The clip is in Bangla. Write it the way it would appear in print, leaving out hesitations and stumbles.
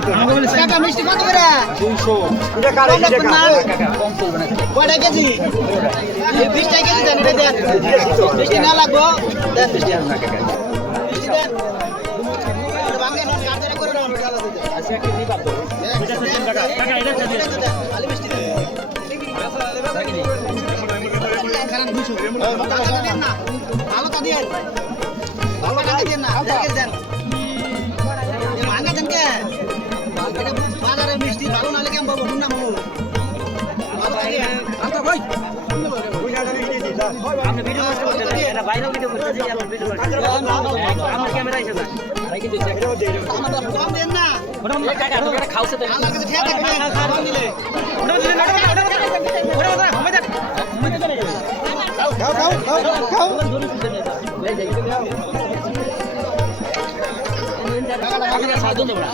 কাকা মিষ্টি কত করে 200 এটা কারে এটা কয়টা কেজি 20 টাকা কেজি দেন এটা দেন মিষ্টি না লাগবো দেন মিষ্টি আর না কাকা মিষ্টি দেন ভাঙে না কাজরে করে দাও আচ্ছা কি দিবা তো এটা তো কাকা কাকা এটা তো দেন খালি মিষ্টি দেন খারাপ দুশো দেন না ভালো তা দেন ভালো টাকা দেন না দেন ভাঙা দেন কে এটা বাজারে মিষ্টি ভালো না লাগে বাবু মুন্না মামু আচ্ছা ভাই আপনি ভিডিও করতে এটা বাইরেও ভিডিও করতে আমার ভিডিও করতে আমার ক্যামেরা এসে না রাখি দিছি আমাদের কম দেন না ওটা কাকা এটা খাওছে তো আমার কাছে খেয়ে দেখবেন খাওয়া দিলে ওটা দিলে না ওটা ঘুমে দেন খাও লে যাই কাকা সাহায্য দেব না